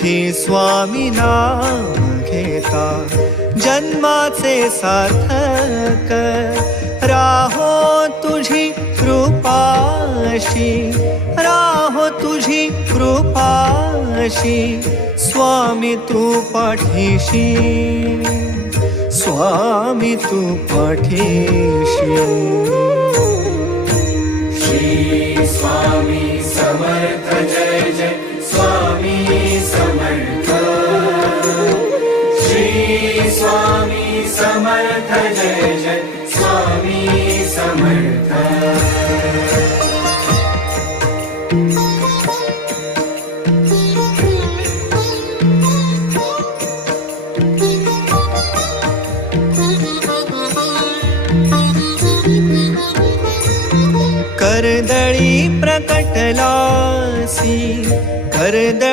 सुखी स्वामी नाम घेता जन्माचे सार्थक राहो तुझी कृपाशी, राहो तुझी कृपाशी स्वामी तू पाठीशी, स्वामी तू पाठीशी. श्री स्वामी समर्थ जय जय स्वामी समर्थ. श्री स्वामी समर्थ जय जय स्वामी समर्थ. कर्दळी प्रकटलासी, कर्दळी